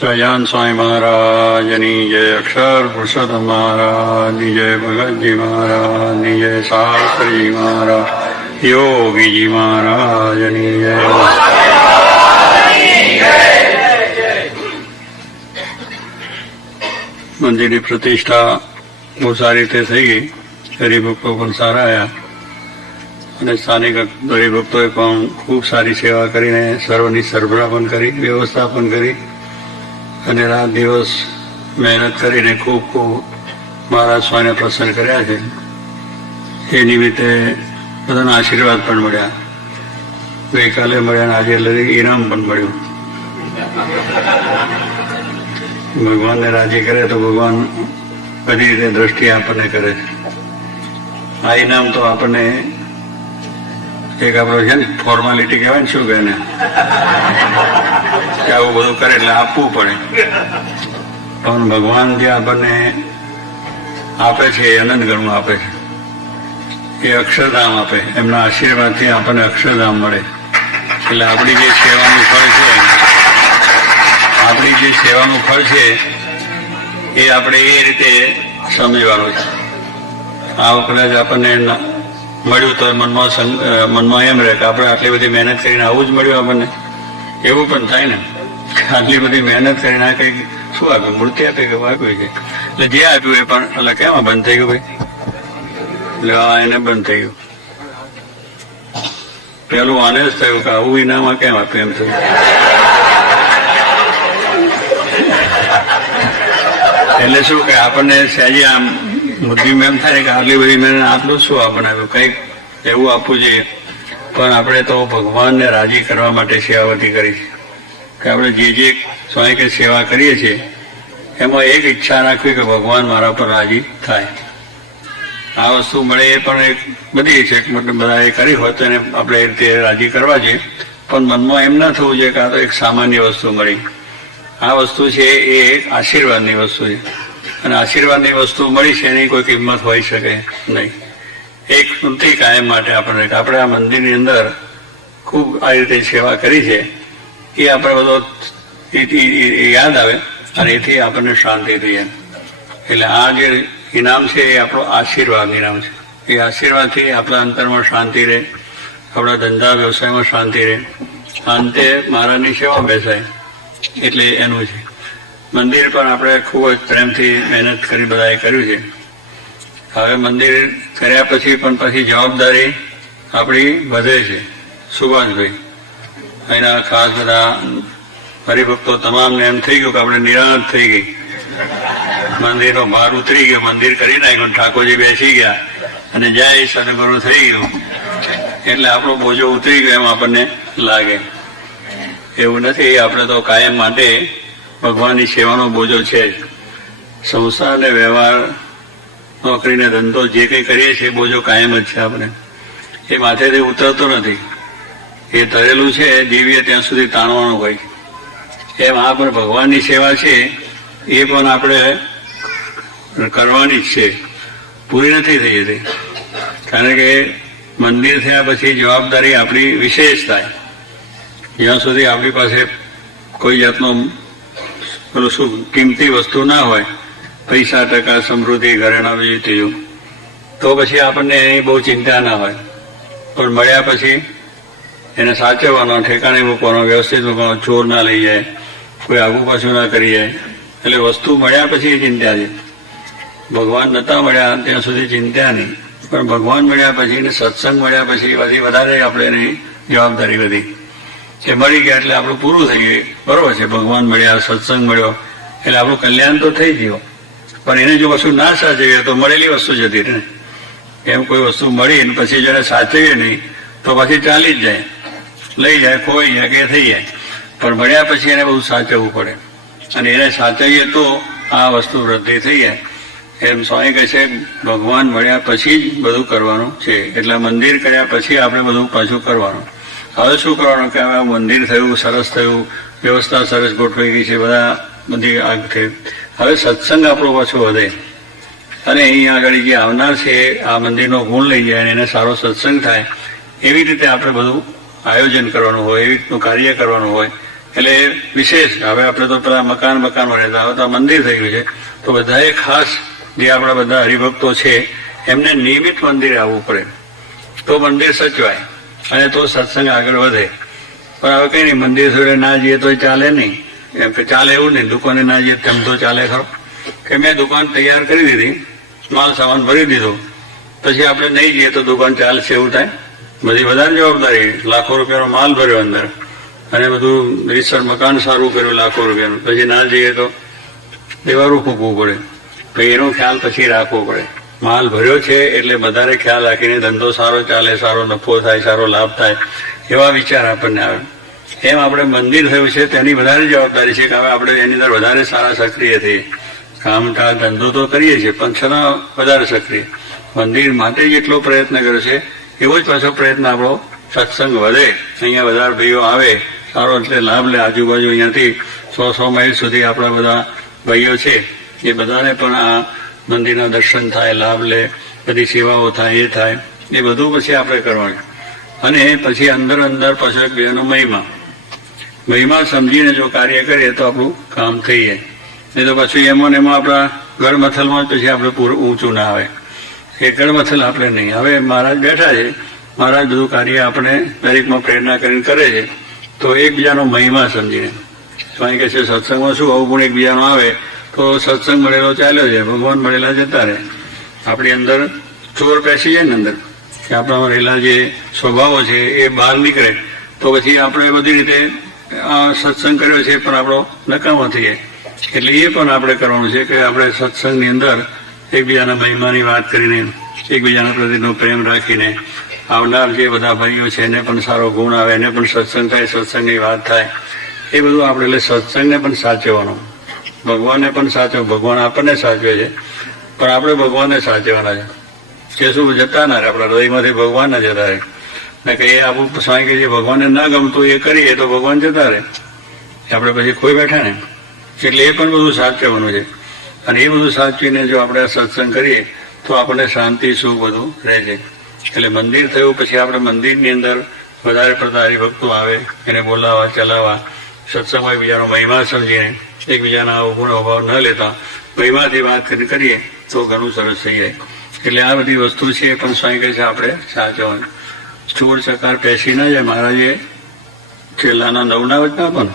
સહજાન સ્વામી મહારાજની જય અક્ષર પુરુષોત્તમ મહારાજની જય ભગતજી મહારાજની જય શાસ્ત્રી મહારાજ યોગીજી મહારાજની જય મંદિરની પ્રતિષ્ઠા બહુ સારી રીતે થઈ ગઈ. હરિભક્તો પણ સારા આવ્યા અને સ્થાનિક હરિભક્તોએ પણ ખૂબ સારી સેવા કરીને સર્વની સરભરા પણ કરી, વ્યવસ્થા પણ કરી. અને રાત દિવસ મહેનત કરીને ખૂબ ખૂબ મારા સ્વાને પ્રસન્ન કર્યા છે. એ નિમિત્તે બધાના આશીર્વાદ પણ મળ્યા. ગઈકાલે મળ્યા આજે લઈ ઇનામ પણ મળ્યું. ભગવાનને રાજી કરે તો ભગવાન બધી રીતે દ્રષ્ટિ આપણને કરે છે. આ ઇનામ તો આપણને એક આપણો છે ને ફોર્માલિટી કહેવાય ને શું કહે ને? કે આવું બધું કરે એટલે આપવું પડે. પણ ભગવાન જે આપણને આપે છે, એ અનંત ગણું આપે છે. એ અક્ષરધામ આપે. એમના આશીર્વાદથી આપણને અક્ષરધામ મળે. એટલે આપણી જે સેવાનું ફળ છે, આપણી જે સેવાનું ફળ છે, એ આપણે એ રીતે સમજવાનું છે. આ કદાચ આપણને મળ્યું તો મનમાં મનમાં એમ રહે કે આપણે આટલી બધી મહેનત કરીને આવું જ મળ્યું આપણને. એવું પણ થાય ને. આટલી બધી મહેનત કરીને આ કંઈક શું આપ્યું? મૂર્તિ આપી કે આપ્યું છે એટલે જે આપ્યું એ પણ, એટલે કેમ બંધ થઈ ગયું ભાઈ? એટલે આ એને બંધ થઈ ગયું. પેલું આને જ થયું કે આવું ઇનામ કેમ આપ્યું એમ થયું. એટલે શું કે આપણને સહેજી આમ બુદ્ધિમાં એમ થાય કે આટલી બધી મહેનત આટલું શું આ બનાવ્યું? કંઈક એવું આપવું જોઈએ. પણ આપણે તો ભગવાનને રાજી કરવા માટે સેવાવતી કરી છે. કે આપણે જે જે સ્વામી કે સેવા કરીએ છીએ, એમાં એક ઈચ્છા રાખવી કે ભગવાન મારા પર રાજી થાય. આ વસ્તુ મળે એ પણ એક બધી છે. મતલબ બધા એ કરી હોય તો એને આપણે એ રીતે રાજી કરવા જોઈએ. પણ મનમાં એમ ના થવું જોઈએ કે આ તો એક સામાન્ય વસ્તુ મળી. આ વસ્તુ છે એ એક આશીર્વાદની વસ્તુ છે. અને આશીર્વાદની વસ્તુ મળી છે એની કોઈ કિંમત હોઈ શકે નહીં. એક સ્મૃતિ કાયમ માટે આપણને આપણે આ મંદિરની અંદર ખૂબ આ રીતે સેવા કરી છે એ આપણે બધો યાદ આવે અને એથી આપણને શાંતિ થઈ એટલે આ જે ઇનામ છે એ આપણો આશીર્વાદ ઇનામ છે. એ આશીર્વાદથી આપણા અંતરમાં શાંતિ રહે, આપણા ધંધા વ્યવસાયમાં શાંતિ રહે. અંતે મહારાજની સેવા બેસાય. એટલે એનું છે. મંદિર પણ આપણે ખૂબ જ પ્રેમથી મહેનત કરી બધાએ કર્યું છે. હવે મંદિર કર્યા પછી પણ પછી જવાબદારી આપણી વધે છે. સુભાષભાઈ એના ખાસ બધા હરિભક્તો તમામને એમ થઈ ગયું કે આપણે નિરાશ થઈ ગઈ. મંદિરનો ભાર ઉતરી ગયો, મંદિર કરી નાખ્યું, ઠાકોરજી બેસી ગયા અને જાય સદગુરુ થઈ ગયું. એટલે આપણો બોજો ઉતરી ગયો એમ આપણને લાગે. એવું નથી, આપણે તો કાયમ માટે ભગવાનની સેવાનો બોજો છે જ. સંસાર અને વ્યવહાર નોકરીને ધંધો જે કંઈ કરીએ છીએ બોજો કાયમ જ છે આપણે. એ માથેથી ઉતરતો નથી. એ તરેલું છે જીવીએ ત્યાં સુધી તાણવાનું હોય. એમ આ પણ ભગવાનની સેવા છે, એ પણ આપણે કરવાની જ છે. પૂરી નથી થઈ જતી. કારણ કે મંદિર થયા પછી જવાબદારી આપણી વિશેષ થાય. જ્યાં સુધી આપણી પાસે કોઈ જાતનો પેલું શું કિંમતી વસ્તુ ના હોય, પૈસા ટકા સમૃદ્ધિ ઘરેણા બીજું ત્રીજું તો પછી આપણને એની બહુ ચિંતા ના હોય. પણ મળ્યા પછી એને સાચવવાનો, ઠેકાણે મૂકવાનો, વ્યવસ્થિત મૂકવાનો, ચોર ના લઈ જાય, કોઈ આગુ પાછું ના કરી જાય. એટલે વસ્તુ મળ્યા પછી ચિંતા છે. ભગવાન નતા મળ્યા ત્યાં સુધી ચિંતા નહીં. પણ ભગવાન મળ્યા પછી ને સત્સંગ મળ્યા પછી બધી વધારે આપણે એની જવાબદારી વધી. એ મળી ગયા એટલે આપણું પૂરું થઈ ગયું. બરોબર છે, ભગવાન મળ્યા, સત્સંગ મળ્યો. એટલે આપણું કલ્યાણ તો થઈ ગયું. પણ એને જો વસ્તુ ના સાચવીએ તો મળેલી વસ્તુ જતી રહે એમ કોઈ વસ્તુ મળી ને પછી જેને સાચવીએ નહીં, તો પછી ચાલી જ જાય. લઈ જાય ખોઈ જાય, કે થઈ જાય. પણ મળ્યા પછી એને બધું સાચવવું પડે. અને એને સાચવીએ તો આ વસ્તુ વૃદ્ધિ થઈ જાય. એમ સ્વામી કહે છે, ભગવાન મળ્યા પછી જ બધું કરવાનું છે. એટલે મંદિર કર્યા પછી આપણે બધું પાછું કરવાનું. હવે શું કરવાનું કે હવે મંદિર થયું, સરસ થયું, વ્યવસ્થા સરસ ગોઠવાઈ ગઈ છે, બધા બધી આગ થઈ. હવે સત્સંગ આપણો પાછો વધે. અને અહીં આગળ જે આવનાર છે, આ મંદિરનો ગુણ લઈ જાય અને એને સારો સત્સંગ થાય, એવી રીતે આપણે બધું આયોજન કરવાનું હોય, એવી રીતનું કાર્ય કરવાનું હોય. એટલે વિશેષ, હવે આપણે તો પેલા મકાન મકાન રહેતા, હવે તો આ મંદિર થઈ ગયું છે. તો બધાએ ખાસ જે આપણા બધા હરિભક્તો છે, એમને નિયમિત મંદિરે આવવું પડે. તો મંદિર સચવાય. અને તો સત્સંગ આગળ વધે. પણ હવે કઈ નહીં, મંદિર જોડે ના જઈએ તો ચાલે નહીં. એમ ચાલે એવું નહીં, દુકાને ના જઈએ તેમ તો ચાલે ખરો. કે મેં દુકાન તૈયાર કરી દીધી, માલ સામાન ભરી દીધો. પછી આપણે નહીં જઈએ તો દુકાન ચાલશે એવું થાય. બધી બધાને જવાબદારી, લાખો રૂપિયાનો માલ ભર્યો અંદર. અને બધું રીસર મકાન સારું કર્યું લાખો રૂપિયાનું. પછી ના જઈએ તો દેવારું ફૂંકવું પડે. પછી એનો ખ્યાલ પછી રાખવો પડે. માલ ભર્યો છે એટલે વધારે ખ્યાલ રાખીને ધંધો સારો ચાલે, સારો નફો થાય, સારો લાભ થાય, એવા વિચાર આપણને આવે. એમ આપણે મંદિર થયું છે, તેની વધારે જવાબદારી છે કે હવે આપણે એની અંદર વધારે સારા સક્રિય થઈએ. કામકાજ ધંધો તો કરીએ છીએ, પણ છતાં વધારે સક્રિય. મંદિર માટે જેટલો પ્રયત્ન કર્યો છે, એવો જ પાછો પ્રયત્ન આપણો સત્સંગ વધે. અહીંયા વધારે ભાઈઓ આવે, સારો એટલે લાભ લે. આજુબાજુ અહીંયાથી સો સો માઇલ સુધી આપણા બધા ભાઈઓ છે, એ બધાને પણ આ મંદિરના દર્શન થાય, લાભ લે, બધી સેવાઓ થાય, એ થાય, એ બધું પછી આપણે કરવાનું. અને પછી અંદર અંદર પછી એક બીજાનો મહિમા. મહિમા સમજીને જો કાર્ય કરીએ તો આપણું કામ થઈ જાય. નહીં તો પછી એમાં ને એમાં આપણા ગળમથલમાં પછી આપણે પૂરું ઊંચું ના આવે. એ ગળમથલ આપણે નહીં. હવે મહારાજ બેઠા છે. મહારાજ બધું કાર્ય આપણે દરેકમાં પ્રેરણા કરીને કરે છે. તો એકબીજાનો મહિમા સમજીને. સ્વામી કહે છે, સત્સંગમાં શું? અવગુણ એકબીજાનો આવે. તો સત્સંગ મળેલો ચાલ્યો છે ભગવાન મળેલા જતા રહે. આપણી અંદર ચોર પેસી જાય ને અંદર, કે આપણામાં રહેલા જે સ્વભાવો છે એ બહાર નીકળે. તો પછી આપણે બધી રીતે આ સત્સંગ કર્યો છે, પણ આપણો નકામો થઈ જાય. એટલે એ પણ આપણે કરવાનું છે કે આપણે સત્સંગની અંદર એકબીજાના મહિમાની વાત કરીને, એકબીજાના પ્રત્યેનો પ્રેમ રાખીને, આવનાર જે બધા ભાઈઓ છે, એને પણ સારો ગુણ આવે, એને પણ સત્સંગ થાય, સત્સંગની વાત થાય, એ બધું આપણે એટલે સત્સંગને પણ સાચવવાનું. ભગવાનને પણ સાચવ, ભગવાન આપણને સાચવે છે. પણ આપણે ભગવાનને સાચવવાના છે. કે શું જતા ના રહે, આપણા હૃદયમાંથી ભગવાન જતા રહે. ને કે એ આપણું સ્વામી કે જે ભગવાનને ના ગમતું એ કરીએ તો ભગવાન જતા રહે. આપણે પછી ખોઈ બેઠા ને. એટલે એ પણ બધું સાચવવાનું છે. અને એ બધું સાચવીને જો આપણે સત્સંગ કરીએ, તો આપણને શાંતિ, સુખ બધું રહે છે. એટલે મંદિર થયું, પછી આપણે મંદિરની અંદર વધારે પડતા હરિભક્તો આવે, એને બોલાવવા ચલાવવા. સત્સંગમાં એકબીજાનો મહિમા સમજીને એકબીજાના અવગુણ અભાવ ન લેતા મહિમાથી વાત કરીએ તો ઘણું સરસ થઈ જાય. એટલે આ બધી વસ્તુ છે એ પણ સ્વાઈ કહે છે આપણે સાચવવાની. ચોર ચકાર પેસી ના જાય. મહારાજે છેલ્લાના નવના વચના પણ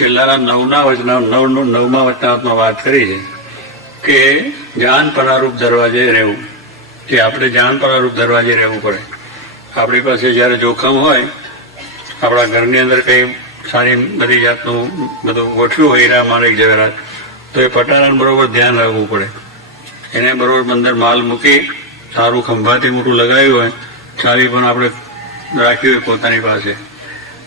છેલ્લાના નવના વચના, નવ નવમા વચનાત્મા વાત કરી છે કે જાન પરારૂપ દરવાજે રહેવું. કે આપણે જાન પરારૂપ દરવાજે રહેવું પડે. આપણી પાસે જ્યારે જોખમ હોય, આપણા ઘરની અંદર કંઈ સારી બધી જાતનું બધું ગોઠવ્યું હોય હીરા માણેક જવેરાત તો એ પટારાને બરોબર ધ્યાન રાખવું પડે. એને બરોબર અંદર માલ મૂકી સારું ખંભાથી મોટું લગાવ્યું હોય, ચાવી પણ આપણે રાખ્યું હોય પોતાની પાસે.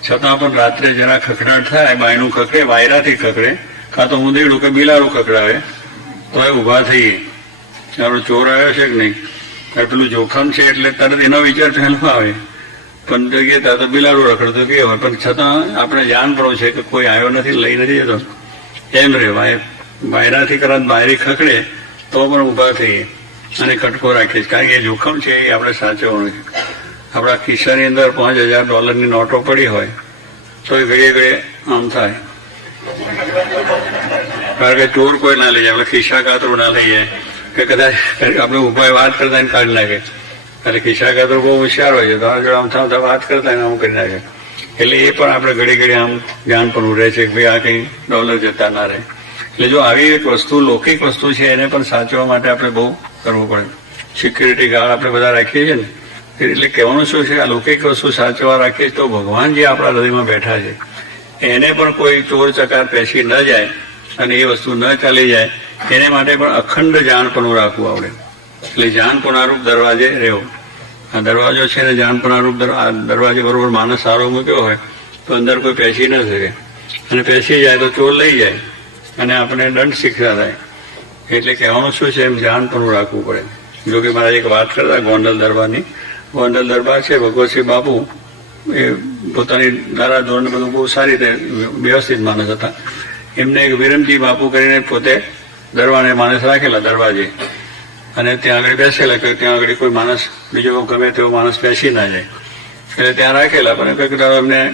છતાં પણ રાત્રે જરા ખખડાટ થાય બાયનું ખખડે, વાયરાથી ખકડે કાં તો ઉંદેડું કે બિલાડું ખકડાવે તો એ ઊભા થઈએ. આપણો ચોર આવ્યો છે કે નહીં? પેલું જોખમ છે એટલે તરત એનો વિચાર પહેલો આવે. પણ જગ્યાએ તો બિલાડો રખડતો કે હોય, પણ છતાં આપણે જાણ પડો છે કે કોઈ આવ્યો નથી, લઈ નથી જતો. એમ રે બાયરાથી કદાચ બાયરી ખખડે, તો પણ ઊભા થઈએ અને કટકો રાખીએ. કારણ કે એ જોખમ છે, એ આપણે સાચવવાનું છે. આપણા ખિસ્સાની અંદર પાંચ હજાર ડોલરની નોટો પડી હોય, તો એ ઘડીએ ઘડીએ આમ થાય. કારણ કે ચોર કોઈ ના લઈ જાય, આપણે ખિસ્સા કાતરું ના લઈ જાય. કે કદાચ આપણે ઊભા વાત કરતા કાઢી નાખે. એટલે ખિસ્સા તો બહુ હોશિયાર હોય છે. તો આ જોડે આમ થતા વાત કરતા એને આમ કરી નાખે. એટલે એ પણ આપણે ઘડી ઘડી આમ ધ્યાન પણ રહે છે કે ભાઈ આ કંઈ ડોલર જતા ના રહે. એટલે જો આવી એક વસ્તુ, લૌકિક વસ્તુ છે, એને પણ સાચવવા માટે આપણે બહુ કરવું પડે. સિક્યુરિટી ગાર્ડ આપણે બધા રાખીએ છીએ ને. એટલે કહેવાનું શું છે, આ લૌકિક વસ્તુ સાચવવા રાખીએ તો ભગવાન જે આપણા હૃદયમાં બેઠા છે, એને પણ કોઈ ચોર ચકાર પેસી ન જાય અને એ વસ્તુ ન ચાલી જાય, એને માટે પણ અખંડ જાણપણું રાખવું આવડે. એટલે જાનપણારૂપ દરવાજે રહેવું. આ દરવાજો છે ને દર- આ દરવાજે બરોબર માણસ સારો મૂક્યો હોય, તો અંદર કોઈ પેસી ન શકે અને પેસી જાય તો ચોર લઈ જાય, અને આપણે દંડ શિક્ષા થાય. એટલે કહેવાનું શું છે, એમ જાનપણું રાખવું પડે. જો કે મારા એક વાત કરતા ગોંડલ દરબારની. ગોંડલ દરબાર છે ભગવતસિંહ બાપુ. એ પોતાની ધારા ધોરણ બધું બહુ સારી રીતે વ્યવસ્થિત માણસ હતા. એમને એક વિરમજી બાપુ કરીને પોતે દરવાને માણસ રાખેલા દરવાજે. અને ત્યાં આગળ બેસેલા કે ત્યાં આગળ કોઈ માણસ, બીજો ગમે તેવો માણસ બેસી ના જાય. એટલે ત્યાં રાખેલા, પણ કંઈક દાડો એમને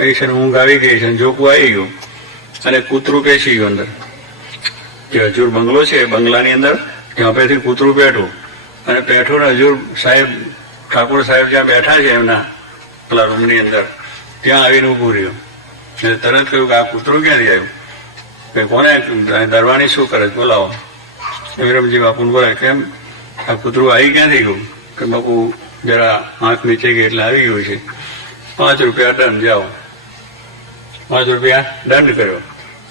એ છે ઊંઘ આવી ગઈ છે જોકું આવી ગયું. અને કૂતરું પેસી ગયું અંદર. જે હજુર બંગલો છે, એ બંગલાની અંદર, ત્યાં પેથી કૂતરું બેઠું. અને બેઠું ને હજુર સાહેબ, ઠાકોર સાહેબ જ્યાં બેઠા છે એમના, પેલા રૂમની અંદર, ત્યાં આવીને ઊભું રહ્યું. એટલે તરત કહ્યું કે આ કૂતરું ક્યાંથી આવ્યું? કે કોને દરવાની શું કરે બોલાવો. વિરમજી બાપુને બોલાય કેમ? આ કૂતરું આવી ક્યાંથી ગયું? કે બાપુ, જરા આંખ નીચે ગઈ એટલે આવી ગયું છે. પાંચ રૂપિયા દંડ જાઓ. પાંચ રૂપિયા દંડ કર્યો.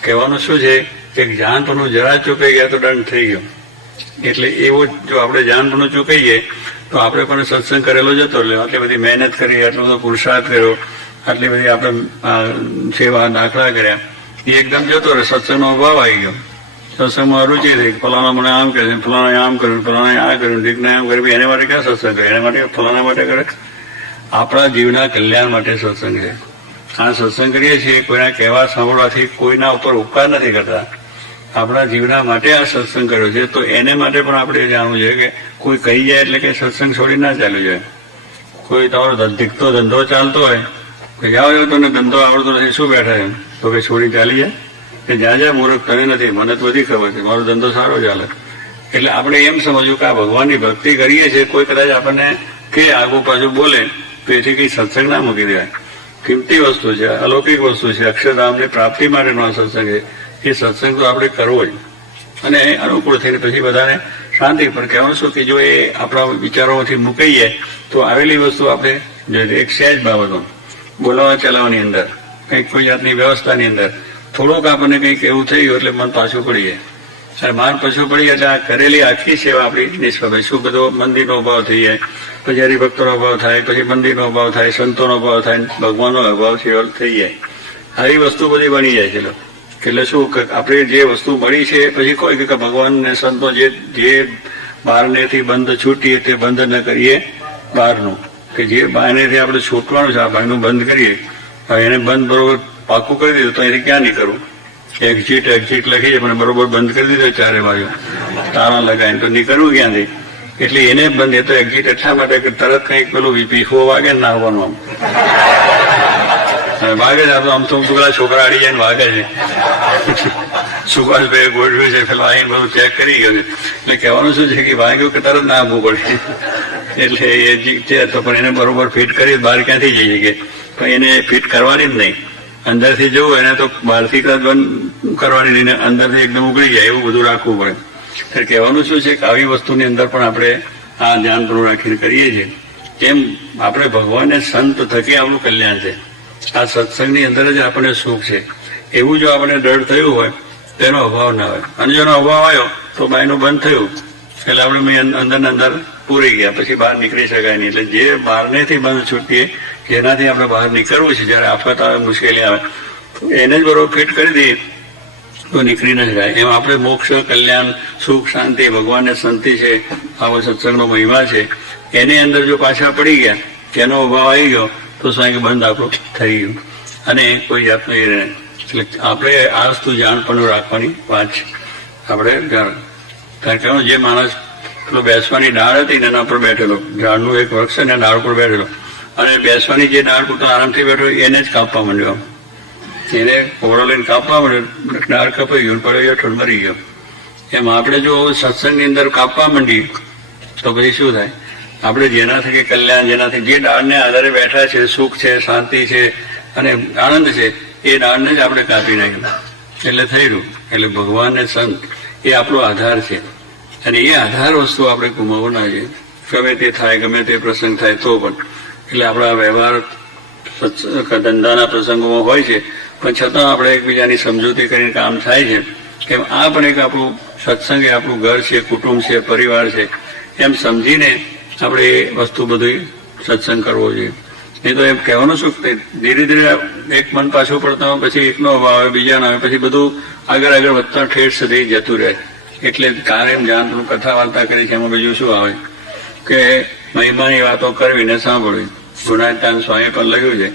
કહેવાનું શું છે? કે જાનપણું જરા ચૂકાઈ ગયા તો દંડ થઈ ગયો. એટલે એવો જો આપણે જાનપણું ચૂકાઈએ તો આપણે પણ સત્સંગ કરેલો જતો એટલે આટલી બધી મહેનત કરી, આટલો બધો પુરુષાર્થ કર્યો, આટલી બધી આપણે સેવા દાખલા કર્યા. એ એકદમ જતો રહે સત્સંગનો અભાવ આવી ગયો. સત્સંગમાં રુચિ થઈ ફલાણા મને આમ કરે ફલાણા આમ કર્યું ફલાણા આ કર્યું ઢીકને આમ કર્યું. એને માટે ક્યાં સત્સંગ કરે? એના માટે ફલાણા માટે કરે? આપણા જીવના કલ્યાણ માટે સત્સંગ છે. આ સત્સંગ કરીએ છીએ, કોઈના કહેવા સાંભળવાથી કોઈના ઉપર ઉપકાર નથી કરતા. આપણા જીવના માટે આ સત્સંગ કર્યો છે. તો એને માટે પણ આપણે જાણવું જોઈએ કે કોઈ કહી જાય એટલે કે સત્સંગ છોડી ના ચાલ્યું જોઈએ કોઈ તમારો ધીકતો ધંધો ચાલતો હોય, કે જાઓ તને ધંધો આવડતો નથી, શું બેઠા એમ તો કે છોડી ચાલી જાય. કે જ્યાં જ્યાં મૂર્ખ કરે નથી, મને તો બધી ખબર છે. મારો ધંધો સારો ચાલે. એટલે આપણે એમ સમજવું કે આ ભગવાનની ભક્તિ કરીએ છીએ, કોઈ કદાચ આપણને કે આગુ પાછું બોલે, તો એથી કઈ સત્સંગ ના મૂકી દેવાય. કિંમતી વસ્તુ છે, અલૌકિક વસ્તુ છે, અક્ષરધામની પ્રાપ્તિ માટેનો આ સત્સંગ છે. એ સત્સંગ તો આપણે કરવો જ. અને અનુકૂળ થઈને પછી બધાને શાંતિ પણ કહેવાનું શું કે જો એ આપણા વિચારોમાંથી મૂકાઈએ, તો આવેલી વસ્તુ આપણે એક સહેજ બાબતો બોલાવા ચલાવવાની અંદર, કંઈક કોઈ જાતની વ્યવસ્થાની અંદર થોડુંક આપણને કંઈક એવું થયું એટલે મન પાછું પડી જાય અને માન પાછું પડી એટલે આ કરેલી આખી સેવા આપણી નિષ્ફળ. શું બધો મંદિરનો અભાવ થઈ જાય પછી હરિભક્તોનો અભાવ થાય, પછી મંદિરનો અભાવ થાય, સંતોનો અભાવ થાય, ભગવાનનો અભાવ થઈ જાય આવી વસ્તુ બધી બની જાય છે. એટલે શું આપણે જે વસ્તુ મળી છે, પછી કોઈ કે ભગવાન ને સંતો જે જે બહારનેથી બંધ છૂટીએ તે બંધ ન કરીએ બહારનું કે જે બારનેથી આપણે છૂટવાનું છે, આ બહારનું બંધ કરીએ એને બંધ બરોબર પાકું કરી દીધું, તો એથી ક્યાં નહીં કરવું એક્ઝિટ એક્ઝિટ લખી પણ બરોબર બંધ કરી દીધો, ચારે બાજુ તારા લગાવીને. તો નીકળવું ક્યાંથી? એટલે એને બંધ, એ તો એક્ઝિટ એટલા માટે કે તરત કંઈક પેલું પીફો વાગે ને ના આવવાનું આમ વાગે છે આમ તો પેલા છોકરા અડી જાય ને વાગે છે. સુભાષભાઈ ગોઠવ્યું છે, પેલા અહીં બધું ચેક કરી ગયો એટલે કહેવાનું શું છે કે વાગ્યું કે તરત ના આવવું પડશે એટલે એ જે તો પણ એને બરોબર ફિટ કરી, બહાર ક્યાંથી જઈ શકે? પણ એને ફિટ કરવાની જ નહીં. અંદરથી જવું એને તો બહારથી બંધ કરવાની નહીં, ને અંદરથી એકદમ ઉગડી જાય, એવું બધું રાખવું પડે. કહેવાનું શું છે કે આવી વસ્તુની અંદર પણ આપણે આ ધ્યાન રાખીને કરીએ છીએ. કેમ? આપણે ભગવાનને સંત થકી આપણું કલ્યાણ છે. આ સત્સંગની અંદર જ આપણને સુખ છે. એવું જો આપણે ડર થયું હોય તેનો અભાવ ના હોય. અને જેનો અભાવ આવ્યો, તો બાયનું બંધ થયું. એટલે આપણે મેં અંદર અંદર પૂરી ગયા, પછી બહાર નીકળી શકાય નહીં. એટલે જે બહારનેથી બંધ છૂટીએ જેનાથી આપણે બહાર નીકળવું છે. જ્યારે આફત આવે, મુશ્કેલી આવે, તો એને જ બરોબર ફિટ કરી દઈએ તો નીકળી ન જાય. એમ આપણે મોક્ષ, કલ્યાણ, સુખ, શાંતિ, ભગવાનને શાંતિ છે, આવો સત્સંગનો મહિમા છે. એની અંદર જો પાછા પડી ગયા, તેનો અભાવ આવી ગયો, તો સ્વાય બંધ આપણો થઈ ગયું. અને કોઈ જાતનું એ રહે એટલે આપણે આ વસ્તુ જાણપણું રાખવાની વાત છે. આપણે કારણ કે જે માણસ પેલો બેસવાની ડાળ હતી એના પર બેઠેલો. ઝાડનું એક વૃક્ષ ને ડાળ પર બેઠેલો. અને બેસવાની જે ડાળ પૂરતો આરામથી બેઠો એને જ કાપવા માંડ્યો. એને કોવડો લઈને કાપવા માંડ્યો. ડાળ કપાઈ ગયો પડ્યો હેઠળ મરી ગયો. એમ આપણે જો સત્સંગની અંદર કાપવા માંડીએ, તો પછી શું થાય? આપણે જેનાથી કે કલ્યાણ, જેનાથી જે ડાળને આધારે બેઠા છે, સુખ છે, શાંતિ છે, અને આનંદ છે, એ ડાળને જ આપણે કાપી નાખ્યું. એટલે થઈ એટલે ભગવાન ને સંત, એ આપણો આધાર છે. અને એ આધાર વસ્તુ આપણે ગુમાવવો ના ગમે તે થાય, ગમે તે પ્રસંગ થાય, તો પણ. એટલે આપણા વ્યવહાર ધંધાના પ્રસંગોમાં હોય છે, પણ છતાં આપણે એકબીજાની સમજૂતી કરીને કામ થાય છે. કેમ આ પણ એક આપણું સત્સંગ એ આપણું ઘર છે, કુટુંબ છે, પરિવાર છે. એમ સમજીને આપણે એ વસ્તુ બધી સત્સંગ કરવો જોઈએ. નહીં તો એમ કહેવાનું શું કે ધીરે ધીરે એક મન પાછું પડતા હોય, પછી એકનો અભાવ આવે, બીજાનો આવે, પછી બધું આગળ આગળ વધતા ઠેઠ સુધી જતું રહે. એટલે કાયમ જાણ કથા વાર્તા કરી છે, એમાં બીજું શું આવે? કે મહિમાની વાતો કરવી ને સાંભળવી. ગુણાતાન સ્વામી પણ લખ્યું છે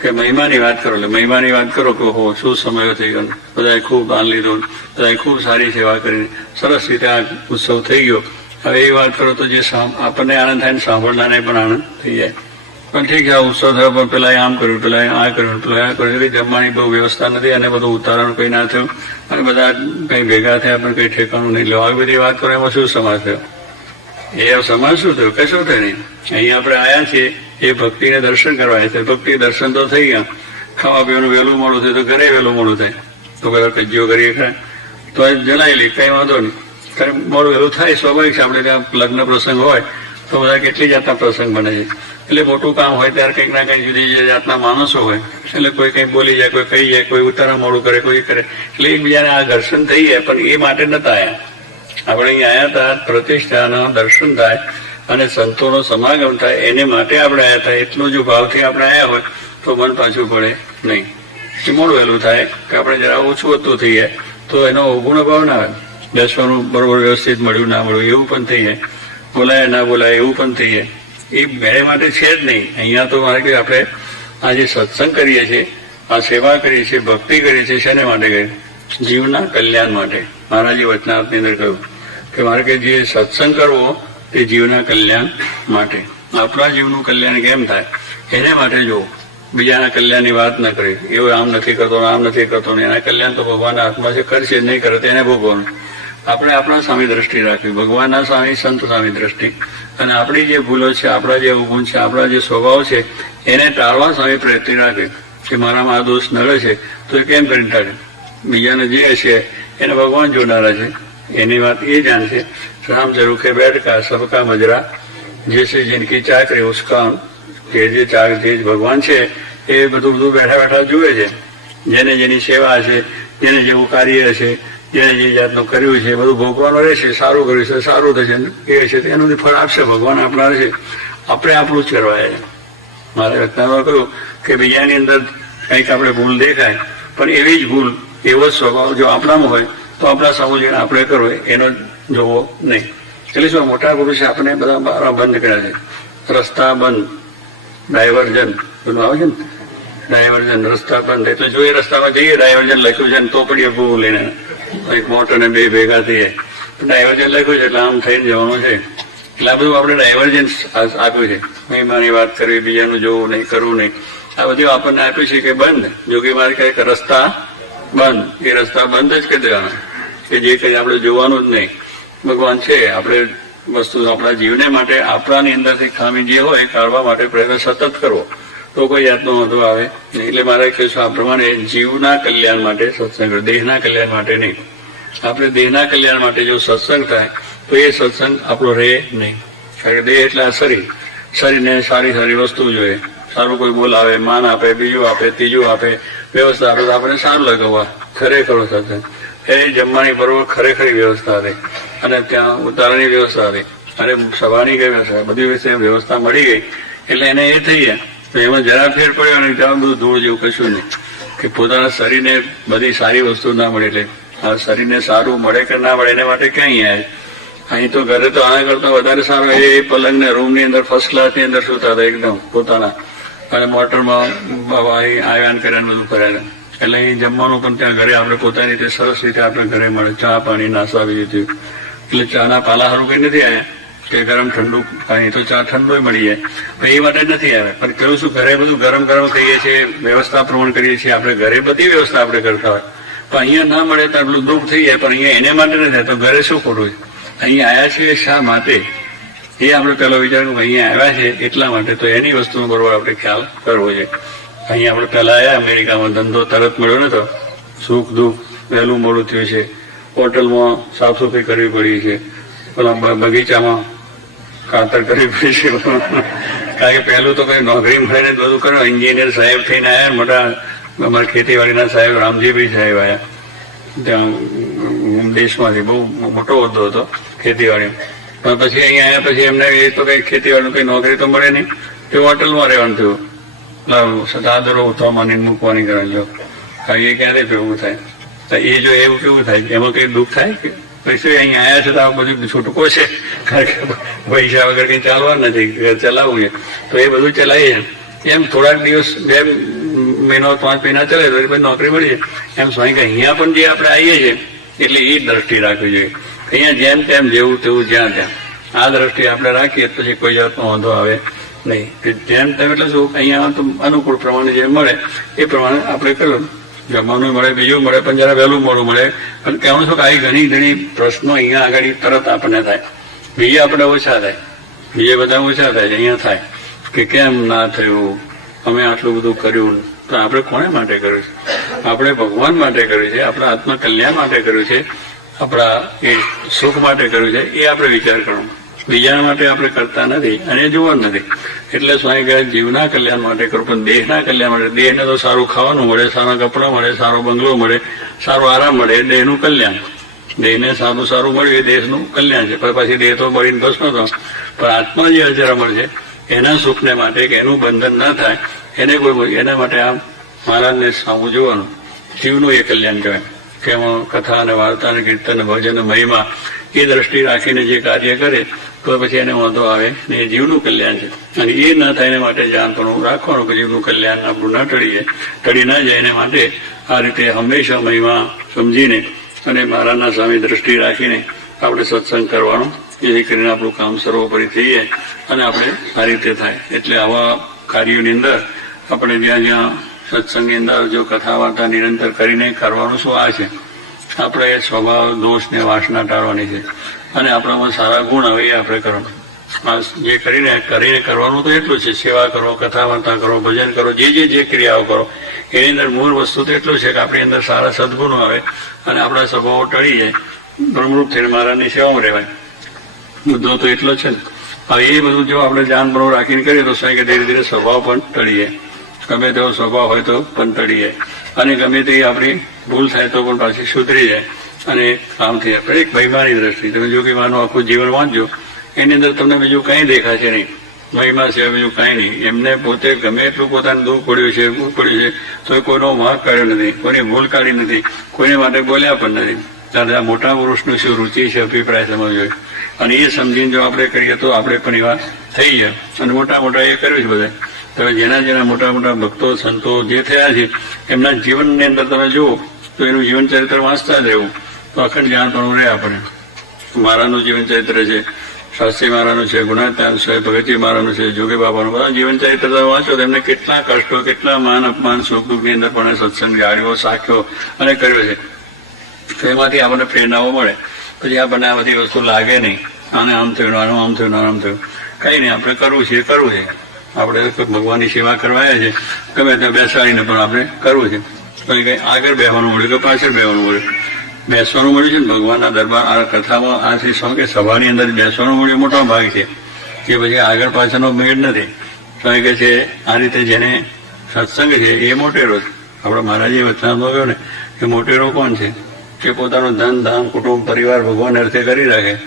કે મહિમાની વાત કરો, એટલે મહિમાની વાત કરો કે હો શું સમય થઈ ગયો. બધાએ ખૂબ આન લીધો, બધાએ ખૂબ સારી સેવા કરી. સરસ રીતે આ ઉત્સવ થઈ ગયો. હવે એ વાત કરો તો જે આપણને આનંદ થાય ને સાંભળનારને પણ આનંદ થઈ જાય. પણ ઠીક છે, આ ઉત્સવ થયો, પણ પેલા આમ કર્યું પેલા આ કર્યું પેલા આ કર્યું. જમવાની બહુ વ્યવસ્થા નથી અને બધું ઉતારણ કઈ ના થયું. અને બધા કઈ ભેગા થયા, પણ કઈ ઠેકાણું નહીં. લેવા આવી બધી વાત કરો, એમાં શું સમાજ થયો? એ સમાજ શું થયું કશું થયું નહીં. અહીંયા આપણે આયા છીએ, એ ભક્તિને દર્શન કરવા છે. ભક્તિ દર્શન તો થઈ ગયા. ખાવા પીવાનું વહેલું મોડું થયું તો ઘરે વહેલું મોડું થાય. તો બધા કજ્જીઓ કરીએ ખરા. તો એ લઈ કઈ વાંધો નહીં. ત્યારે મોડું વહેલું થાય, સ્વાભાવિક છે આપણે ત્યાં લગ્ન પ્રસંગ હોય, તો બધા કેટલી જાતના પ્રસંગ બને છે. એટલે મોટું કામ હોય ત્યારે કંઈક ના કંઈક જુદી જુદી જાતના માણસો હોય. એટલે કોઈ કંઈક બોલી જાય, કોઈ કહી જાય, કોઈ ઉતારા મોડું કરે, કોઈ કરે. એટલે એકબીજાને આ ઘર્ષણ થઈ જાય પણ એ માટે નતા આયા. આપણે અહીંયા આવ્યા હતા પ્રતિષ્ઠાના દર્શન થાય અને સંતોનો સમાગમ થાય, એને માટે આપણે આવ્યા હતા એટલું જો ભાવથી આપણે આવ્યા હોય તો મન પાછું પડે નહીં. એ મોડું વહેલું થાય કે આપણે જરા ઓછું વધતું થઈ જાય તો એનો અવગુણ ભાવ ના આવે. બેસવાનું બરોબર વ્યવસ્થિત મળ્યું, ના મળ્યું, એવું પણ થઈ જાય. બોલાય, ના બોલાય, એવું પણ થઈ જાય. એ મેળે માટે છે જ નહીં. અહીંયા તો મારે કે આપણે આ જે સત્સંગ કરીએ છીએ, આ સેવા કરીએ છીએ, ભક્તિ કરીએ છીએ, શેને માટે કરીએ? જીવના કલ્યાણ માટે. મહારાજે વચનાર્થની અંદર કહ્યું કે મારે કે જે સત્સંગ કરવો તે જીવના કલ્યાણ માટે. આપણા જીવનું કલ્યાણ કેમ થાય? એને માટે જો બીજાના કલ્યાણની વાત ન કરી. એવું આમ નથી કરતો આમ નથી કરતો ને એના કલ્યાણ તો ભગવાનના હાથમાં છે, કરશે નહીં, કરે તેને ભોગવવાનું. આપણે આપણા સામે દ્રષ્ટિ રાખવી. ભગવાનના સામે સંત સામે દ્રષ્ટિ. અને આપણી જે ભૂલો છે, આપણા જે અવગુણ છે, આપણા જે સ્વભાવ છે, એને ટાળવા સામે પ્રયત્ન રાખે. કે મારામાં આ દોષ નડે છે, તો એ કેમ કરીને ટાળે બીજાને જે છે એને ભગવાન જોનારા છે. એની વાત એ જાણશે, રામ જરૂખે બેઠકા સબકા મજરા. જે છે જિંદગી ચાકરી ઉસકા જે જે ચાક જે ભગવાન છે. એ બધું બધું બેઠા બેઠા જુએ છે. જેને જેની સેવા છે, જેને જેવું કાર્ય છે જેને જે જાતનું કર્યું છે, બધું ભોગવાનું રહેશે, સારું કર્યું છે, સારું થશે. એ છે એનું ફળ આપશે, ભગવાન આપણા છે. આપણે આપણું જ કરવા છે મારે રત્નામાં કહ્યું કે બીજાની અંદર કંઈક આપણે ભૂલ દેખાય, પણ એવી જ ભૂલ એવો સ્વભાવ જો આપણામાં હોય, તો આપણા સમૂહ આપણે કરવો એનો જોવો નહીં. એટલે શું મોટા પુરુષે આપણે બધા બારા બંધ કર્યા છે. રસ્તા બંધ. ડાયવર્જન બધું આવે છે ને? ડાયવર્જન રસ્તા બંધ. એટલે જો એ રસ્તામાં જઈએ ડાયવર્જન લખ્યું છે ને, તો પડીએ એવું લઈને એક મોટર ને બે ભેગા થઈએ. ડાયવર્જન લખ્યું છે, એટલે આમ થઈને જવાનું છે. એટલે આ બધું આપણે ડાયવર્જન્સ આપ્યું છે. મેં મારી વાત કરવી, બીજાનું જોવું નહીં, કરવું નહીં. આ બધું આપણને આપ્યું છે કે બંધ. જો કે મારે કંઈક રસ્તા બંધ. એ રસ્તા બંધ જ કરી દેવાના. કે જે કંઈ આપણે જોવાનું જ નહીં. ભગવાન છે, આપણે વસ્તુ આપણા જીવને માટે, આપણાની અંદરથી ખામી જે હોય કાઢવા માટે પ્રયત્ન સતત કરવો. તો કોઈ જાતનો વાંધો આવે એટલે મારે કહેશું આ પ્રમાણે જીવના કલ્યાણ માટે, સત્સંગ દેહના કલ્યાણ માટે નહીં. આપણે દેહના કલ્યાણ માટે જો સત્સંગ થાય, તો એ સત્સંગ આપણો રહે નહીં. કારણ કે દેહ એટલે આ શરીર. શરીરને સારી સારી વસ્તુ જોઈએ. સારું કોઈ બોલાવે માન આપે, બીજું આપે, ત્રીજું આપે વ્યવસ્થા તો આપણે સારું લગાવવા ખરેખર સાથે એ જમવાની પર્વ ખરેખરી વ્યવસ્થા હતી. અને ત્યાં ઉતારવાની વ્યવસ્થા હતી. અને સભાની કઈ વ્યવસ્થા બધી વિશે વ્યવસ્થા મળી ગઈ. એટલે એને એ થઈ ગયા તો એમાં જરા ફેર પડ્યો અને ત્યાં બધું ધૂળ જેવું કશું નહીં. કે પોતાના શરીરને બધી સારી વસ્તુ ના મળે એટલે આ શરીરને સારું મળે કે ના મળે એના માટે ક્યાં આવે અહીં તો ઘરે તો આના કરતા વધારે સારું. એ પલંગને ને રૂમ અંદર ફર્સ્ટ ક્લાસની અંદર સુતા હતા એકદમ પોતાના. અને મોટરમાં આવ્યા ને કર્યા બધું કર્યા એટલે અહીં જમવાનું પણ ત્યાં ઘરે આપણે પોતાની રીતે સરસ રીતે આપણે ઘરે મળે. ચા પાણી, નાસ્તા બીજું થયું એટલે ચાના પાલા સારું કઈ નથી આવ્યા કે ગરમ ઠંડુ અહીં તો ચા ઠંડુ મળી જાય એ માટે નથી આવે પણ કહ્યું શું ઘરે બધું ગરમ ગરમ કહીએ છીએ, વ્યવસ્થા પ્રમાણ કરીએ છીએ. આપણે ઘરે બધી વ્યવસ્થા આપણે કરતા હોય. પણ અહીંયા ના મળે તો આટલું દુઃખ થઈ જાય. પણ અહીંયા એને માટે નથી તો ઘરે શું છે? અહીંયા આવ્યા છીએ શા માટે? એ આપણે પેલો વિચાર અહીંયા આવ્યા છે એટલા માટે તો એની વસ્તુનો બરોબર આપણે ખ્યાલ કરવો છે. અહીંયા આપણે પહેલા આવ્યા અમેરિકામાં ધંધો તરત મળ્યો નતો સુખ, દુઃખ, વહેલું મોડું થયું છે. હોટલમાં સાફ સફાઈ કરવી પડી છે. પેલા બગીચામાં કાતર કરવી પડી છે. કારણ કે પહેલું તો કઈ નોકરી મળે ને બધું કર્યું. એન્જિનિયર સાહેબ થઈને આવ્યા મોટા, અમારા ખેતીવાડીના સાહેબ રામજીભાઈ સાહેબ આવ્યા ત્યાં દેશમાંથી બહુ મોટો હોદ્દો હતો ખેતીવાડીમાં પણ પછી અહીંયા આવ્યા પછી એમને એ તો કઈ ખેતીવાડીનું કઈ નોકરી તો મળે નહીં. તે હોટલમાં રહેવાનું થયું. દાદરો ઉઠવાની મૂકવાની કરવાની જો એ ક્યારે ભેગું થાય. તો એ જો એવું કેવું થાય એમાં કઈ દુઃખ થાય કે? પૈસા અહીંયા આવ્યા છે તો આ બધું છૂટકો છે પૈસા વગર કઈ ચાલવા નથી. ચલાવવું છે. તો એ બધું ચલાવીએ એમ. થોડાક દિવસ, બે મહિનો, પાંચ મહિના ચાલે તો પછી નોકરી મળી જાય. એમ સ્વાઈ કે અહીંયા પણ જે આપણે આવીએ છીએ, એટલે એ દ્રષ્ટિ રાખવી જોઈએ. અહીંયા જેમ તેમ જેવું તેવું જ્યાં ત્યાં આ દ્રષ્ટિ આપણે રાખીએ પછી કોઈ જાતનો વાંધો આવે નહીં. જેમ તેમ એટલે શું? અહીંયા તો અનુકૂળ પ્રમાણે જે મળે, એ પ્રમાણે આપણે કર્યું. જમવાનું મળે, બીજું મળે, પણ જરા વહેલું મોડું મળે પણ કહેવાનું છું કે આવી ઘણી ઘણી પ્રશ્નો અહીંયા આગળ તરત આપણને થાય. બીજે આપણે ઓછા થાય. બીજે બધા ઓછા થાય અહીંયા થાય. કે કેમ ના થયું? અમે આટલું બધું કર્યું. તો આપણે કોને માટે કર્યું છે? આપણે ભગવાન માટે કર્યું છે? આપણા આત્મકલ્યાણ માટે કર્યું છે? આપણા એ સુખ માટે કર્યું છે, એ આપણે વિચાર કરવાનો બીજાના માટે આપણે કરતા નથી અને જોવાનું નથી. એટલે સ્વામી કહે, જીવના કલ્યાણ માટે કરું, પણ દેહના કલ્યાણ માટે. દેહને તો સારું ખાવાનું મળે, સારા કપડાં મળે, સારો બંગલો મળે, સારો આરામ મળે દેહનું કલ્યાણ. દેહને સારું સારું મળ્યું, એ દેશનું કલ્યાણ છે. પણ પછી દેહ તો મળીને ભસ્મ તો પણ આત્મા જે અજરામણ છે, એના સુખને માટે કે એનું બંધન ના થાય, એને કોઈ એના માટે આ મહારાજને સામું જોવાનું. જીવનું એ કલ્યાણ કહેવાય. કે કથા અને વાર્તા અને કીર્તન ભજન મહિમા એ દ્રષ્ટિ રાખીને જે કાર્ય કરે, તો પછી એને વાંધો આવે ને એ જીવનું કલ્યાણ છે. અને એ ના થાય એને માટે જાણપણું રાખવાનું કે જીવનું કલ્યાણ આપણું ન ટળીએ, ટળી ના જાય એને માટે આ રીતે હંમેશા મહિમા સમજીને અને મહારાજના સામે દ્રષ્ટિ રાખીને આપણે સત્સંગ કરવાનો જેથી કરીને આપણું કામ સર્વોપરી જાય અને આપણે આ રીતે થાય. એટલે આવા કાર્યોની અંદર આપણે જ્યાં જ્યાં સત્સંગની અંદર જો કથા વાર્તા નિરંતર કરીને કરવાનું શું આ છે? આપણે એ સ્વભાવ દોષને વાસના ટાળવાની છે. અને આપણામાં સારા ગુણ આવે એ આપણે કરવાનું. જે કરીને કરીને કરવાનું તો એટલું છે. સેવા કરો કથા વાર્તા કરો, ભજન કરો, જે જે જે ક્રિયાઓ કરો, એની અંદર મૂળ વસ્તુ તો એટલું છે કે આપણી અંદર સારા સદગુણો આવે અને આપણા સ્વભાવો ટળી જાય. બ્રહ્મરૂપ થઈને મહારાજની સેવામાં રહેવાય. મુદ્દો તો એટલો છે હવે એ બધું જો આપણે જાન રાખીને કરીએ તો સ્વાય કે ધીરે ધીરે સ્વભાવ પણ ટળી જાય. ગમે તેવો સ્વભાવ હોય તો પણ ટળી જાય અને ગમે તે આપણી ભૂલ થાય તો પણ પાછી સુધરી જાય અને કામ થઈ જાય એક મહિમાની દ્રષ્ટિ. તમે જો કે માનું આખું જીવન વાંચજો. એની અંદર તમને બીજું કંઈ દેખાશે નહીં. મહિમા સિવાય બીજું કાંઈ નહીં. એમને પોતે ગમે એટલું પોતાનું દુઃખ પડ્યું છે, દુઃખ પડ્યું છે તો કોઈનો વાંક કાઢ્યો નથી. કોઈની ભૂલ કાઢી નથી. કોઈને માટે બોલ્યા પણ નથી. ત્યારે આ મોટા પુરુષનું શું રુચિ છે, અભિપ્રાય સમજવો અને એ સમજીને જો આપણે કરીએ તો આપણે પણ એવા થઈ જાય અને મોટા મોટા એ કર્યું છે બધા તમે જેના જેના મોટા મોટા ભક્તો, સંતો જે થયા છે, એમના જીવનની અંદર તમે જુઓ, તો એનું જીવન ચરિત્ર વાંચતા રહેવું. તો અખંડ જાણપણું રહે આપણે મારાનું જીવન ચરિત્ર છે, શાસ્ત્રી મહારાજનું છે ગુણાતાન છે, ભગતજી મહારાજનું છે, જોગી બાબાનું બધા જીવન ચરિત્ર વાંચો તો એમને કેટલા કષ્ટો, કેટલા માન અપમાન, સુખ દુઃખની અંદર પણ સત્સંગ જાળ્યો સાખ્યો અને કર્યો છે. તો એમાંથી આપણને પ્રેરણાઓ મળે. પછી આપણને આ બધી વસ્તુ લાગે નહીં. આને આમ થયું આનું આમ થયું આમ થયું. કઈ નહીં, આપણે કરવું છે કરવું છે. આપણે ભગવાનની સેવા કરવાયા છે. ગમે ત્યાં બેસાડીને પણ આપણે કરવું છે. કંઈ કંઈ આગળ બેસવાનું મળ્યું કે પાછળ બેસવાનું મળ્યું બેસવાનું મળ્યું છે ને ભગવાનના દરબાર, આ કથામાં, આ શ્રી સ્વામી કે સભાની અંદર બેસવાનું મળ્યું મોટો ભાગ છે. કે પછી આગળ પાછળનો મેળ નથી. એ કહે છે, આ રીતે જેને સત્સંગ છે, એ મોટેરો છે. આપણા મહારાજે વચનામૃત કહ્યું ને, કે મોટેરો કોણ છે? કે પોતાનું ધન, ધામ, કુટુંબ, પરિવાર ભગવાન અર્થે કરી રાખે.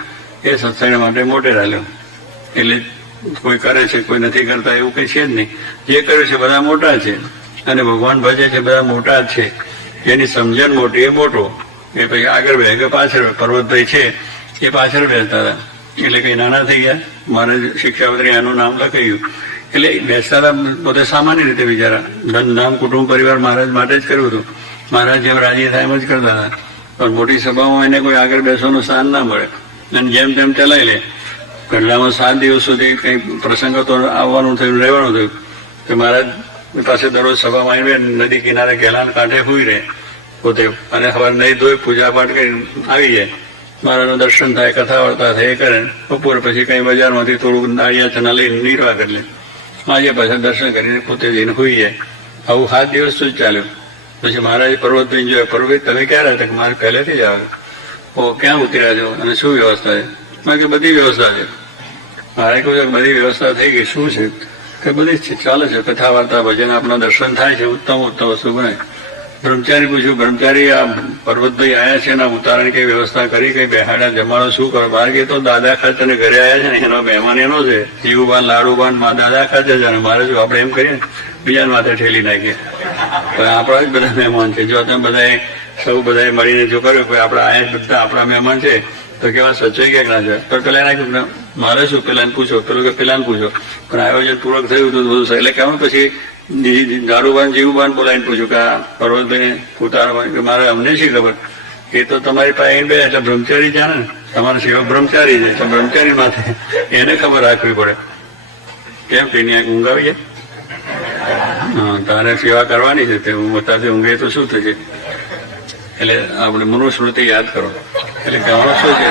એ સત્સંગ માટે મોટેરા લ્યો એટલે કોઈ કરે છે, કોઈ નથી કરતા, એવું કઈ છે જ નહીં. જે કર્યું છે, બધા મોટા છે. અને ભગવાન ભજે છે, બધા મોટા જ છે. જેની સમજણ મોટી, એ મોટો. એ પછી આગળ બે કે પાછળ પર્વતભાઈ છે, એ પાછળ બેસતા હતા. એટલે કઈ નાના થઈ ગયા. મારે શિક્ષાપત્રી આનું નામ લખાયું. એટલે બેસતા હતા પોતે સામાન્ય રીતે બિચારા. ધન, ધામ, કુટુંબ, પરિવાર મહારાજ માટે જ કર્યું હતું. મહારાજ જેમ રાજી થાય એમ જ કરતા હતા. પણ મોટી સભામાં એને કોઈ આગળ બેસવાનું સ્થાન ના મળે. અને જેમ તેમ ચલાવી લે. પહેલામાં સાત દિવસ સુધી કઈ પ્રસંગ હતો આવવાનું થયું, રહેવાનું થયું. તો મહારાજ પાસે દરરોજ સભામાં આવીને નદી કિનારે ગેલાન કાંઠે હુઈ રહે. પોતે અને હવે નહીં ધોઈ પૂજા પાઠ કરી આવી જાય. મારાનું દર્શન થાય કથા વાર્તા થાય, એ કરે. બપોર પછી કઈ બજારમાંથી થોડુંક નાળિયા ચના લઈને નિર્વાહ કરી લે. આજે પાછા દર્શન કરીને પોતે જઈને હોઈ જાય. આવું સાત દિવસ સુધી ચાલ્યું. પછી મહારાજ પર્વતભાઈ જોયા પર્વત તમે ક્યારે હતા કે મારે પહેલેથી જ આવે. ઓ, ક્યાં ઉતર્યા છો? અને શું વ્યવસ્થા છે? મેં કે બધી વ્યવસ્થા છે. મારે કહ્યું બધી વ્યવસ્થા થઈ ગઈ. શું છે? કે બધી ચાલે છે. કથા વાર્તા ભજન, આપણા દર્શન થાય છે. ઉત્તમ ઉત્તમ વસ્તુ બને. બ્રહ્મચારી પૂછ્યું, બ્રહ્મચારી, આ પર્વતભાઈ આવ્યા છે? ને ઉતારણ કઈ વ્યવસ્થા કરી? કઈ બેહાડા જમાડો? શું કરો? બહાર તો દાદા ખાતે ને ઘરે આવ્યા છે ને? એનો મહેમાન એનો છે. જીવુબાન, લાડુબાન, માં દાદા ખાતે છે અને મારે જો આપણે એમ કરીએ બીજા માથે ઠેલી નાખીએ. આપણા જ બધા મહેમાન છે. જો તમે બધા સૌ બધાએ મળીને જો કર્યું આપણા આયા બધા આપણા મહેમાન છે. તો કેવા સચવાઈ ગયા ના છે? તો પેલા એને કહ્યું, મારે શું? પેલા પૂછો. પેલું કે પેલા પૂછો. પણ આયોજન પૂરક થયું હતું બધું. એટલે કેવું પછી દારૂબાન જીવુબાન બોલાવીને પૂછ્યું કે આ પર્વતભાઈ ઉતારવા કે મારે અમને શી ખબર? એ તો તમારી પાસે આવીને બે એટલે બ્રહ્મચારી જાણે ને? તમારા સેવા બ્રહ્મચારી છે. તો બ્રહ્મચારી માથે એને ખબર રાખવી પડે. કેમ કે આંખ ઊંઘાવીએ તારે સેવા કરવાની છે. તે હું અત્યારથી ઊંઘે તો શું થશે? એટલે આપણે મનુસ્મૃતિ યાદ કરો. એટલે કહેવાનું શું છે?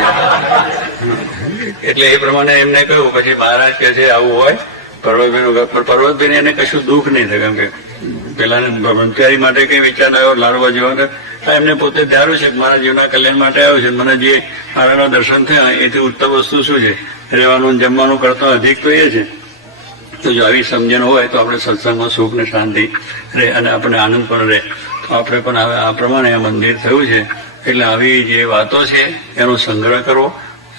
એટલે એ પ્રમાણે એમને કહ્યું, પછી મહારાજ કે છે, આવું હોય પર્વતભાઈ પણ પર્વતભાઈ એને કશું દુઃખ નહીં થાય, કેમ કે પેલા બ્રહ્મચારી માટે કઈ વિચાર આવ્યો, લાડવા જેવા એમને પોતે ધાર્યું છે મારા જીવના કલ્યાણ માટે આવ્યો છે. મને જે મારાના દર્શન થયા, એથી ઉત્તમ વસ્તુ શું છે? રહેવાનું જમવાનું કરતો અધિક તો એ છે. તો જો આવી સમજણ હોય, તો આપણે સત્સંગમાં સુખ ને શાંતિ રહે અને આપણે આનંદ પણ રહે. તો આપણે પણ આ પ્રમાણે આ મંદિર થયું છે. એટલે આવી જે વાતો છે, એનો સંગ્રહ કરવો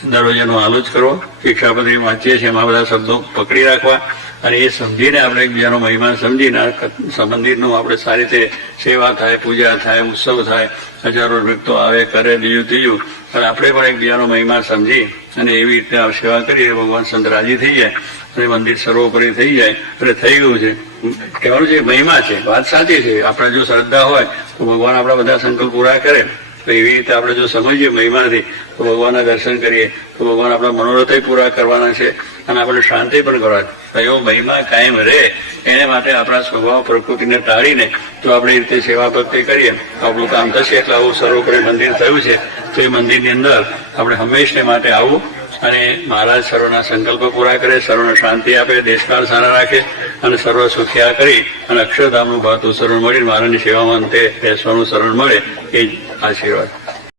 દરરોજ એનો આલોચ કરવો શિક્ષાપત્રી વાંચીએ છીએ એમાં બધા શબ્દો પકડી રાખવા, અને એ સમજીને આપણે એકબીજાનો મહિમા સમજીને સંબંધિતનું આપણે સારી રીતે સેવા થાય, પૂજા થાય, ઉત્સવ થાય, હજારો ભક્તો આવે, કરે, બીજું ત્રીજું, અને આપણે પણ એકબીજાનો મહિમા સમજી અને એવી રીતે સેવા કરીએ, ભગવાન સંત રાજી થઈ જાય, અને મંદિર સર્વોપરી થઈ જાય, એટલે થઈ ગયું છે. કહેવાનું છે મહિમા છે, વાત સાચી છે. આપણે જો શ્રદ્ધા હોય, તો ભગવાન આપણા બધા સંકલ્પ પૂરા કરે. તો એવી રીતે આપણે જો સમજીએ મહિમાથી, તો ભગવાનના દર્શન કરીએ, તો ભગવાન આપણા મનોરથય પૂરા કરવાના છે અને આપણે શાંતિ પણ કરવાની એવો મહિમા કાયમ રહે, એને માટે આપણા સ્વભાવ, પ્રકૃતિને ટાળીને જો આપણે રીતે સેવા ભક્તિ કરીએ, તો આપણું કામ થશે. એટલે આવું સર્વોપરી મંદિર થયું છે. તો એ મંદિરની અંદર આપણે હંમેશને માટે આવું અને મહારાજ સર્વના સંકલ્પો પૂરા કરે, સર્વને શાંતિ આપે, દેશકાળ સારા રાખે અને સર્વ સુખિયા કરી અને અક્ષરધામનું ભાતું શરણ મળી, મહારાજની સેવામાં અંતે બેસવાનું શરણ મળે એ આશીર્વાદ.